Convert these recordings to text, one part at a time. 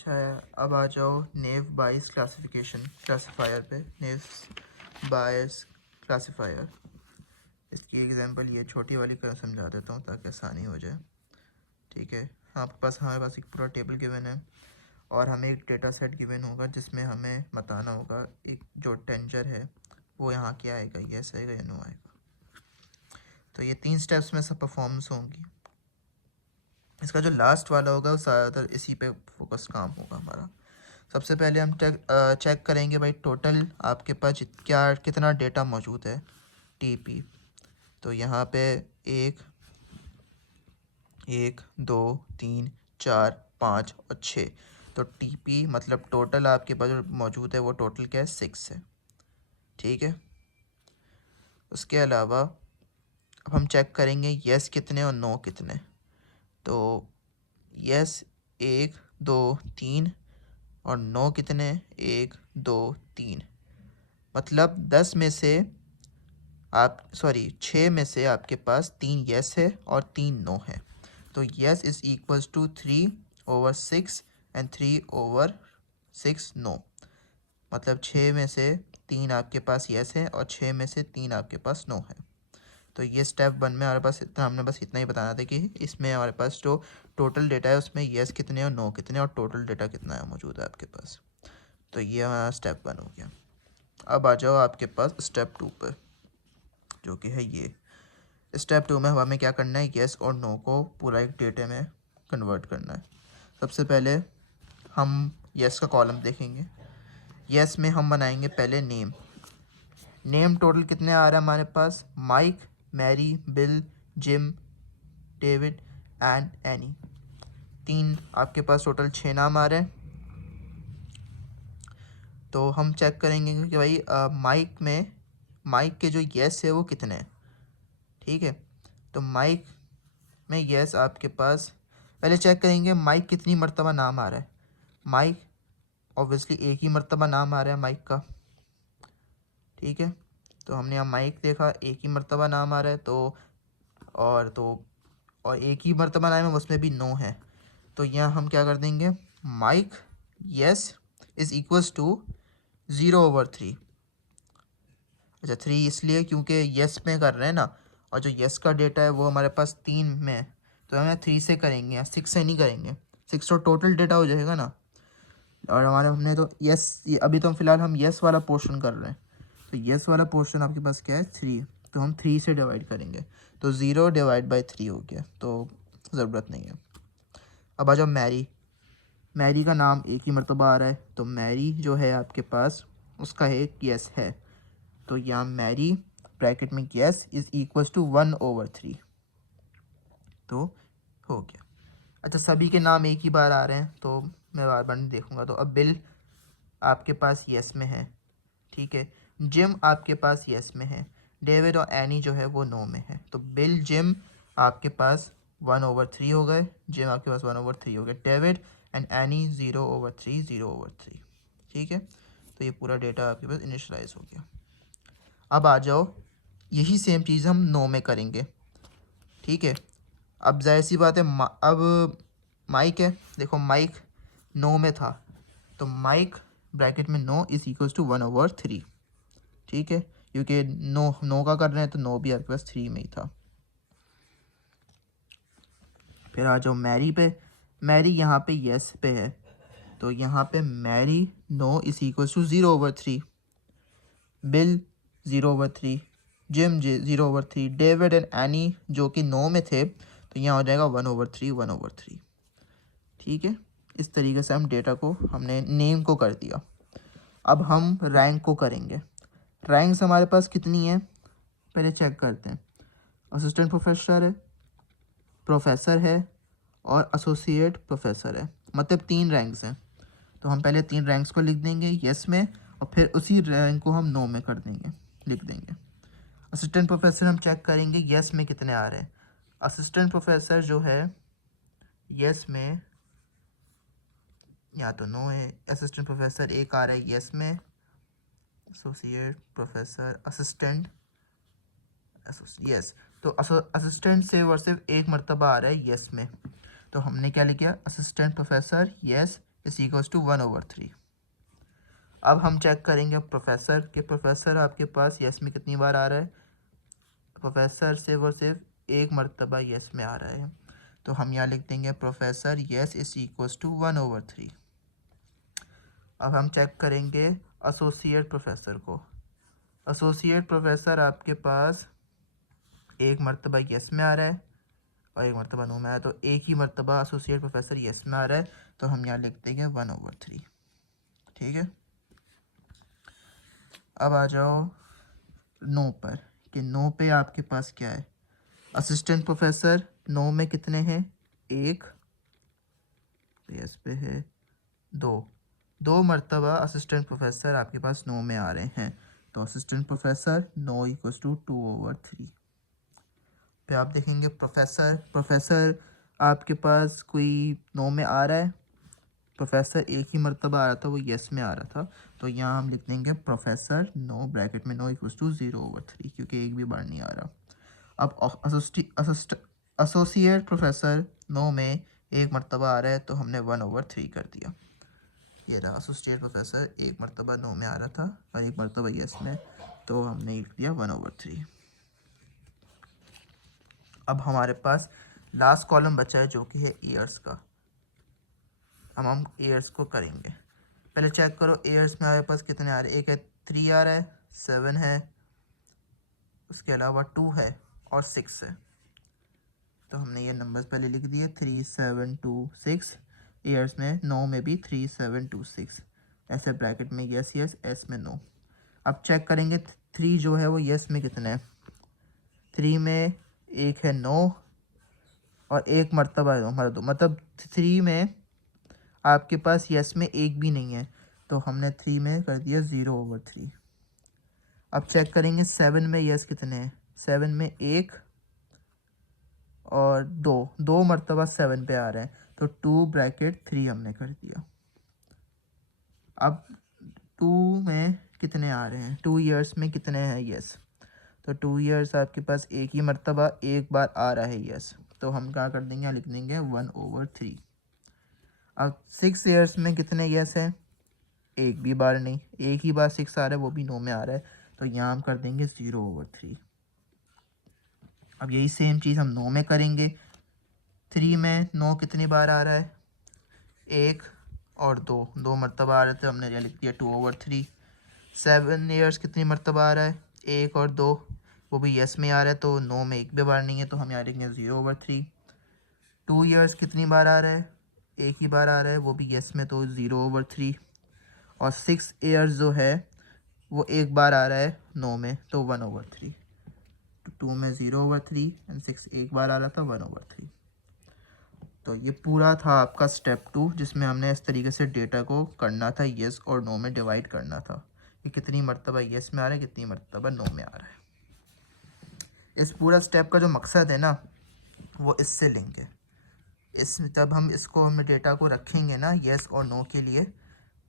अच्छा है, अब आ जाओ नेव बायस क्लासिफायर पे। नेव बायस क्लासिफायर, इसकी एग्जांपल ये छोटी वाली कर समझा देता हूँ ताकि आसानी हो जाए। ठीक है, आपके पास हमारे पास एक पूरा टेबल गिवन है और हमें एक डेटा सेट गिवन होगा जिसमें हमें बताना होगा एक जो टेंजर है वो यहाँ क्या आएगा, यस आएगा या नो आएगा। तो ये 3 स्टेप्स में सब परफॉर्मेंस होंगी। इसका जो लास्ट वाला होगा वो ज़्यादातर इसी पे फोकस काम होगा हमारा। सबसे पहले हम चेक करेंगे भाई टोटल आपके पास क्या कितना डेटा मौजूद है टीपी। तो यहाँ पे 1 2 3 4 5 और 6, तो टीपी मतलब टोटल आपके पास जो मौजूद है वो टोटल क्या है 6 है। ठीक है, उसके अलावा अब हम चेक करेंगे यस कितने और नो कितने। तो यस 1 2 3 और नो कितने 1 2 3, मतलब 10 में से आप 6 में से आपके पास 3 यस है और 3 नो है। तो yes is equals to 3/6 and 3/6 no, मतलब 6 में से 3 आपके पास यस है और 6 में से 3 आपके पास नो है। तो ये स्टेप 1 में हमारे पास इतना, हमने बस इतना ही बताना था कि इसमें हमारे पास जो टोटल डेटा है उसमें यस कितने और नो कितने और टोटल डेटा कितना है मौजूद है आपके पास। तो ये हमारा स्टेप 1 हो गया। अब आ जाओ आपके पास स्टेप 2 पर, जो कि है ये। स्टेप 2 में हमें क्या करना है, येस और नो को पूरा एक डेटा में कन्वर्ट करना है। सबसे पहले हम येस का कॉलम देखेंगे। येस में हम बनाएंगे पहले नेम। नेम टोटल कितने आ रहा है हमारे पास, Mike, Mary, Bill, Jim, David and Annie. 3 आपके पास टोटल 6 नाम आ रहे हैं। तो हम चेक करेंगे कि भाई माइक के जो येस है वो कितने हैं। ठीक है, तो माइक में यस आपके पास पहले चेक करेंगे माइक कितनी मर्तबा नाम आ रहा है। माइक ऑब्वियसली एक ही मर्तबा नाम आ रहा है माइक का। ठीक है, तो हमने यहाँ माइक देखा एक ही मर्तबा नाम आ रहा है, और एक ही मर्तबा नाम है उसमें भी नो है। तो यहाँ हम क्या कर देंगे, Mike yes is equals to 0/3। अच्छा 3 इसलिए क्योंकि यस में कर रहे हैं ना, और जो यस का डेटा है वो हमारे पास 3 में है, तो हम 3 से करेंगे या 6 से नहीं करेंगे। 6 तो टोटल डेटा हो जाएगा ना, और हमने तो यस, अभी तो हम फिलहाल हम यस वाला पोर्शन कर रहे हैं। तो यस वाला पोर्शन आपके पास क्या है 3, तो हम 3 से डिवाइड करेंगे। तो 0/3 हो गया, तो ज़रूरत नहीं है। अब आ जाओ मैरी। मैरी का नाम एक ही मरतबा आ रहा है, तो मैरी जो है आपके पास उसका एक यस है। तो यहाँ मैरी ब्रैकेट में यस इज़ इक्वल्स टू 1/3, तो हो गया। अच्छा सभी के नाम एक ही बार आ रहे हैं तो मैं बार बार नहीं देखूंगा। तो अब बिल आपके पास यस में है। ठीक है, जिम आपके पास यस में है। डेविड और एनी जो है वो नो में है। तो बिल जिम आपके पास 1/3 हो गए, जिम आपके पास 1/3 हो गए, डेविड एंड एनी 0/3। ठीक है, तो ये पूरा डेटा आपके पास इनिशलाइज हो गया। अब आ जाओ यही सेम चीज़ हम नो में करेंगे। ठीक है, अब जाहिर सी बात है अब माइक है, देखो माइक नो में था, तो माइक ब्रैकेट में नो इज इक्वल्स टू 1/3। ठीक है, क्योंकि नो का कर रहे हैं तो नो भी आपके पास 3 में ही था। फिर आ जाओ मैरी पे। मैरी यहाँ पे यस पे है, तो यहाँ पे Mary no is equals to 0/3, Bill 0/3, Jim 0/3, David and Annie जो कि नो में थे तो यहाँ हो जाएगा 1/3। ठीक है, इस तरीके से हम डेटा को हमने नेम को कर दिया। अब हम रैंक को करेंगे। रैंक्स हमारे पास कितनी है पहले चेक करते हैं। असिस्टेंट प्रोफेसर है, प्रोफेसर है और एसोसिएट प्रोफेसर है, मतलब 3 रैंक्स हैं। तो हम पहले 3 रैंक्स को लिख देंगे यस में, और फिर उसी रैंक को हम नो में कर देंगे, लिख देंगे। असिस्टेंट प्रोफेसर हम चेक करेंगे यस में कितने आ रहे हैं। असिस्टेंट प्रोफेसर जो है यस में या तो नो है, असिस्टेंट प्रोफेसर एक आ रहा है यस में, एसोसिएट प्रोफेसर असिस्टेंट यस, तो असिस्टेंट सिर्फ और सिर्फ एक मरतबा आ रहा है यस में। तो हमने क्या लिखा, assistant professor yes is equals to 1/3। अब हम चेक करेंगे प्रोफेसर के, प्रोफेसर आपके पास यस में कितनी बार आ रहा है। प्रोफेसर सिर्फ और सिर्फ एक मरतबा यस में आ रहा है, तो हम यहाँ लिख देंगे professor yes is equals to 1/3। अब हम चेक करेंगे एसोसिएट प्रोफेसर को। एसोसिएट प्रोफेसर आपके पास एक मरतबा यस में आ रहा है और एक मरतबा नो में आ रहा है, तो एक ही मरतबा एसोसिएट प्रोफेसर यस में आ रहा है, तो हम यहाँ लिख देंगे 1/3। ठीक है, अब आ जाओ नो पर, कि नो पे आपके पास क्या है। असिस्टेंट प्रोफेसर नो में कितने हैं, एक, यस पे है दो मरतबा असिस्टेंट प्रोफेसर आपके पास नो में आ रहे हैं, तो assistant professor no equals to 2/3। फिर आप देखेंगे प्रोफेसर आपके पास कोई नो में आ रहा है, प्रोफेसर एक ही मरतबा आ रहा था, वो यस में आ रहा था, तो यहाँ हम लिख देंगे प्रोफेसर नो ब्रैकेट में नो इक्वल्स टू 0/3, क्योंकि एक भी बार नहीं आ रहा। अब एसोसिएट प्रोफेसर नो में एक मरतबा आ रहा है, तो हमने 1/3 कर दिया। ये रहा एसोसिएट प्रोफेसर एक मरतबा नो में आ रहा था और एक मरतबा यस में, तो हमने लिख दिया 1/3। अब हमारे पास लास्ट कॉलम बचा है जो कि है ईयर्स का। अब हम ईयर्स को करेंगे। पहले चेक करो ईयर्स में हमारे पास कितने आ रहे हैं। एक है 3 आ रहा है, 7 है, उसके अलावा 2 है और 6 है। तो हमने ये नंबर्स पहले लिख दिए 3 7 2 6। ईयर्स में नो में भी 3 7 2 6, ऐसे ब्रैकेट में यस यस, एस में नो। अब चेक करेंगे 3 जो है वो यस में कितने हैं। 3 में एक है नो और एक मरतबा है हमारा 2, मतलब 3 में आपके पास यस में एक भी नहीं है, तो हमने 3 में कर दिया 0/3। अब चेक करेंगे 7 में यस कितने हैं। 7 में एक और दो मरतबा 7 पे आ रहे हैं, तो 2/3 हमने कर दिया। अब 2 में कितने आ रहे हैं, 2 ईयर्स में कितने हैं यस, तो 2 ईयर्स आपके पास एक ही मरतबा एक बार आ रहा है यस, तो हम क्या कर देंगे, लिख देंगे 1/3। अब 6 ईयर्स में कितने यस हैं, एक भी बार नहीं, एक ही बार 6 आ रहा है, वो भी नो में आ रहा है, तो यहाँ हम कर देंगे 0/3। अब यही सेम चीज़ हम नो में करेंगे। 3 में नो कितनी बार आ रहा है, एक और दो मरतबा आ रहे थे, हमने यहाँ लिख दिया 2/3। 7 ईयर्स कितनी मरतबा आ रहा है, एक और दो, वो भी यस में आ रहा है, तो नो में एक भी बार नहीं है, तो हम यहाँ लिखेंगे 0/3। 2 ईयर्स कितनी बार आ रहा है, एक ही बार आ रहा है, वो भी यस में, तो 0/3। और 6 ईयर्स जो है वो एक बार आ रहा है नो में, तो 1/3। तो 2 में 0/3 एंड 6 एक बार आ रहा था, 1/3। तो ये पूरा था आपका स्टेप 2, जिसमें हमने इस तरीके से डेटा को करना था, येस और नो में डिवाइड करना था कि कितनी मरतबा येस में आ रहा है, कितनी मरतबा नो में आ रहा है। इस पूरा स्टेप का जो मकसद है ना, वो इससे लिंक है। जब हम हमें डेटा को रखेंगे ना येस और नो के लिए,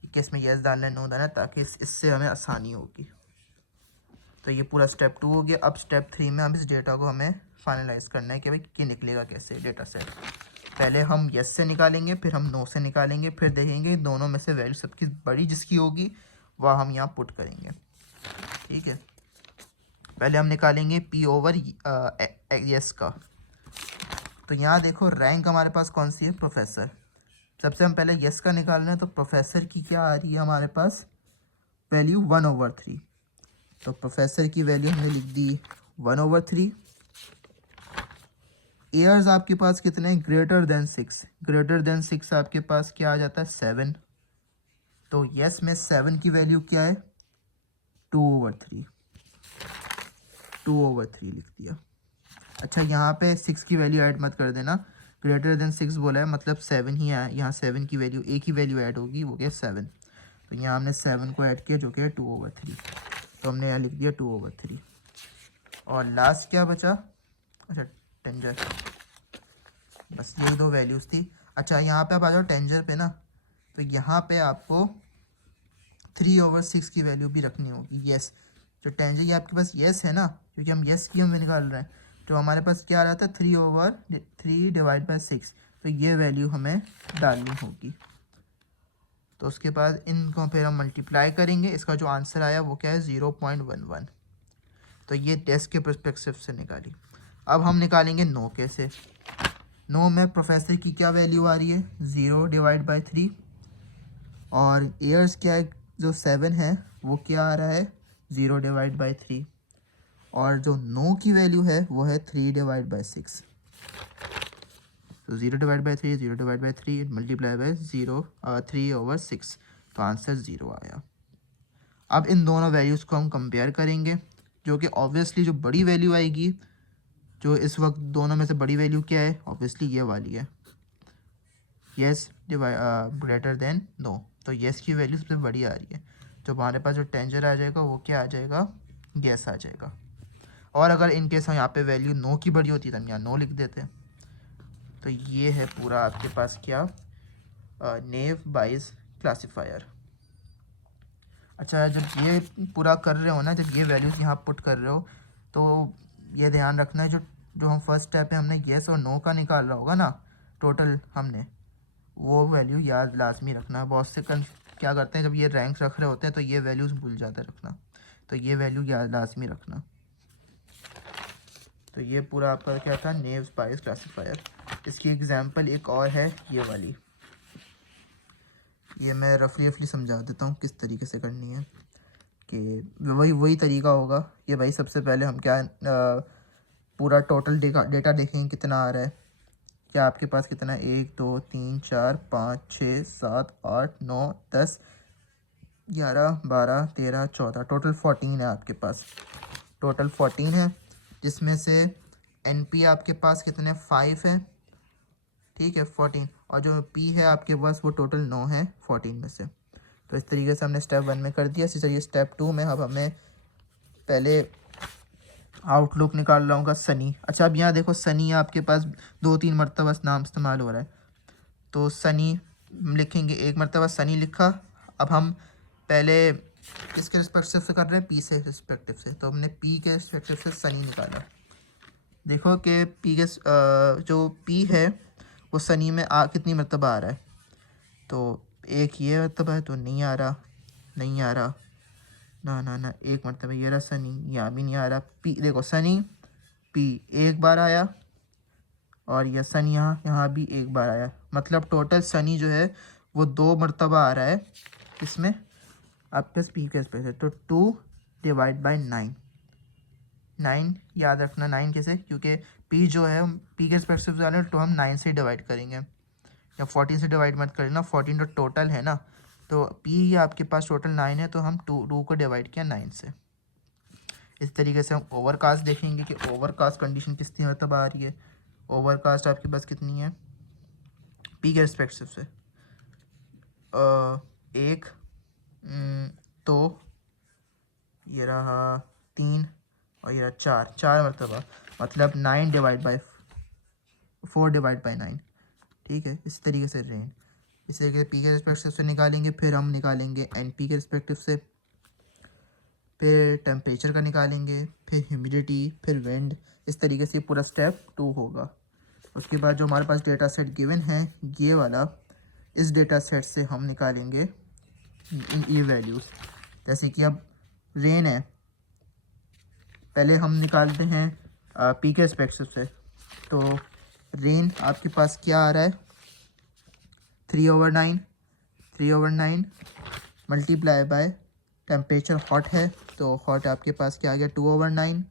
कि इसमें येस डालना है नो डालना है, ताकि इससे हमें आसानी होगी। तो ये पूरा स्टेप 2 हो गया। अब स्टेप 3 में हम इस डेटा को हमें फाइनलाइज करना है कि भाई कि निकलेगा कैसे डेटा सेट। पहले हम यस से निकालेंगे, फिर हम नो से निकालेंगे, फिर देखेंगे दोनों में से वैल्यू सबकी बड़ी जिसकी होगी वह हम यहाँ पुट करेंगे। ठीक है, पहले हम निकालेंगे P/यस का। तो यहाँ देखो रैंक हमारे पास कौन सी है, प्रोफेसर। सबसे हम पहले यस का निकाल रहे हैं, तो प्रोफेसर की क्या आ रही है हमारे पास वैल्यू 1/3। तो प्रोफेसर की वैल्यू हमने लिख दी 1/3। ईयर्स आपके पास कितने हैं, ग्रेटर देन 6। ग्रेटर देन 6 आपके पास क्या आ जाता है, 7। तो यस में 7 की वैल्यू क्या है, 2/3। 2/3 लिख दिया। अच्छा, यहाँ पे 6 की वैल्यू ऐड मत कर देना, ग्रेटर देन 6 बोला है मतलब 7 ही आया, यहाँ 7 की वैल्यू एक ही वैल्यू ऐड होगी, वो क्या 7। तो यहाँ हमने 7 को ऐड किया जो कि है 2/3, तो हमने यहाँ लिख दिया 2/3। और लास्ट क्या बचा, अच्छा टेंजर, बस यही दो वैल्यूज़ थी। अच्छा, यहाँ पे आप आ जाओ टेंजर पे ना, तो यहाँ पे आपको 3/6 की वैल्यू भी रखनी होगी। यस, जो टेंजर ये आपके पास यस है ना, क्योंकि हम यस की हम निकाल रहे हैं, तो हमारे पास क्या आ रहा था 3/3 डिवाइड बाई 6, तो ये वैल्यू हमें डालनी होगी। तो उसके बाद इनको फिर हम मल्टीप्लाई करेंगे, इसका जो आंसर आया वो क्या है 0.11। तो ये डेस्क के पर्सपेक्टिव से निकाली। अब हम निकालेंगे नो कैसे। नो में प्रोफेसर की क्या वैल्यू आ रही है 0/3 और एयर्स क्या है जो 7 है वो क्या आ रहा है 0/3 और जो नो की वैल्यू है वो है 3/6। तो 0/3 0/3 मल्टीप्लाई बाय 3/6 तो आंसर 0 आया। अब इन दोनों वैल्यूज़ को हम कंपेयर करेंगे, जो कि ऑब्वियसली जो बड़ी वैल्यू आएगी, जो इस वक्त दोनों में से बड़ी वैल्यू क्या है, ऑब्वियसली ये वाली है, येस ग्रेटर देन नो। तो येस की वैल्यू सबसे बड़ी आ रही है, जो हमारे पास जो टेंजर आ जाएगा वो क्या आ जाएगा, येस आ जाएगा। और अगर इनकेस हम यहाँ पे वैल्यू नो की बड़ी होती तो हम यहाँ नो लिख देते। तो ये है पूरा आपके पास क्या नेव बाइज क्लासिफायर। अच्छा, जब ये पूरा कर रहे हो ना, जब ये वैल्यूज़ यहाँ पुट कर रहे हो तो ये ध्यान रखना है, जो जो हम फर्स्ट स्टेप पे हमने येस और नो का निकाल रहा होगा ना टोटल हमने, वो वैल्यू याद लाजमी रखना। बहुत से क्या करते हैं जब ये रैंक रख रहे होते हैं तो ये वैल्यूज़ भूल जाते रखना, तो ये वैल्यू याद लाजमी रखना। तो ये पूरा आपका क्या था नेव बाइज क्लासिफायर। इसकी एग्जांपल एक और है ये वाली, ये मैं रफली समझा देता हूँ किस तरीके से करनी है, कि वही तरीका होगा। ये भाई सबसे पहले हम क्या पूरा टोटल डेटा देखेंगे कितना आ रहा है, क्या आपके पास कितना है 1 2 3 4 5 6 7 8 9 10 11 12 13 14 टोटल 14 है आपके पास, टोटल 14 है, जिसमें से NP आपके पास कितने 5 है, ठीक है 14, और जो P है आपके पास वो टोटल 9 है 14 में से। तो इस तरीके से हमने स्टेप 1 में कर दिया। इसी तरीके स्टेप 2 में अब हमें पहले आउटलुक निकाल रहा हूँ सनी। अच्छा, अब यहाँ देखो सनी आपके पास 2-3 मरतबा नाम इस्तेमाल हो रहा है, तो सनी लिखेंगे, एक मरतबा सनी लिखा। अब हम पहले किसके रिस्पेक्टिव से कर रहे हैं, पी से रिस्पेक्टिव से, तो हमने पी के रिस्पेक्टिव से सनी निकाला। देखो कि पी के जो पी है वो सनी में कितनी मरतबा आ रहा है, तो एक ये मरतबा है तो नहीं आ रहा, नहीं आ रहा, ना एक मरतबा ये रहा सनी, यहाँ भी नहीं आ रहा। पी देखो सनी पी एक बार आया और यह सनी यहाँ भी एक बार आया, मतलब टोटल सनी जो है वो 2 मरतबा आ रहा है इसमें आप प्लस पी के स्पेस है, तो 2/9। 9 याद रखना, 9 कैसे, क्योंकि पी जो है पी के स्पेक्टिव से आ रहे हैं तो हम 9 से डिवाइड करेंगे, या 14 से डिवाइड मत करना, 14 तो टोटल है ना, तो पी आपके पास टोटल 9 है तो हम 2 को डिवाइड किया 9 से। इस तरीके से हम ओवरकास्ट देखेंगे कि ओवरकास्ट कंडीशन कितनी मतलब आ रही है। ओवरकास्ट आपके पास कितनी है पी के रिस्पेक्टिव से, एक तो ये रहा 3 और ये रहा 4 मरतबा, मतलब 4/9, ठीक है। इस तरीके से रेन, इस तरीके से पी के रिस्पेक्टिव से निकालेंगे। फिर हम निकालेंगे NP के रिस्पेक्टिव से, फिर टेम्परेचर का निकालेंगे, फिर ह्यूमिडिटी, फिर विंड। इस तरीके से पूरा स्टेप 2 होगा। उसके बाद जो हमारे पास डेटा सेट गिवन है ये वाला, इस डेटा सेट से हम निकालेंगे ये वैल्यूज़। जैसे कि अब रेन है, पहले हम निकालते हैं पी के रिस्पेक्टिव से, तो रेन आपके पास क्या आ रहा है 3/9 मल्टीप्लाई बाय टेम्परेचर हॉट है, तो हॉट आपके पास क्या आ गया 2/9,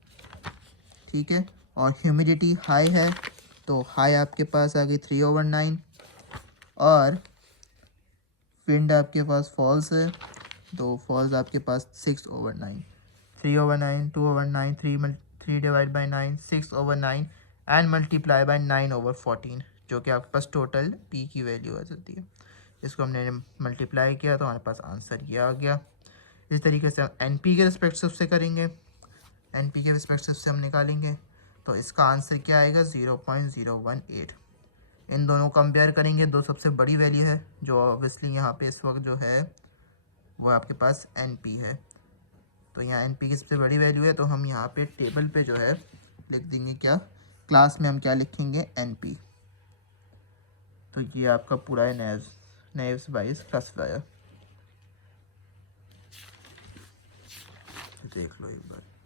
ठीक है। और ह्यूमिडिटी हाई है, तो हाई आपके पास आ गई 3/9, और विंड आपके पास फॉल्स है, तो फॉल्स आपके पास 6/9। 3/9 2/9 3/9 6/9 एंड मल्टीप्लाई बाय 9/14, जो कि आपके पास टोटल पी की वैल्यू आ जाती है। इसको हमने मल्टीप्लाई किया तो हमारे पास आंसर ये आ गया। इस तरीके से हम NP के रिस्पेक्टिव से करेंगे, NP के रिस्पेक्टिव से हम निकालेंगे, तो इसका आंसर क्या आएगा 0.018। इन दोनों को कंपेयर करेंगे, दो सबसे बड़ी वैल्यू है जो ऑब्वियसली यहाँ पे इस वक्त जो है वो आपके पास NP है, तो यहाँ NP की सबसे बड़ी वैल्यू है, तो हम यहाँ पे टेबल पे जो है लिख देंगे क्या, क्लास में हम क्या लिखेंगे NP। तो ये आपका पूरा है नेव्स बाइज क्लासिफायर। देख लो एक बार।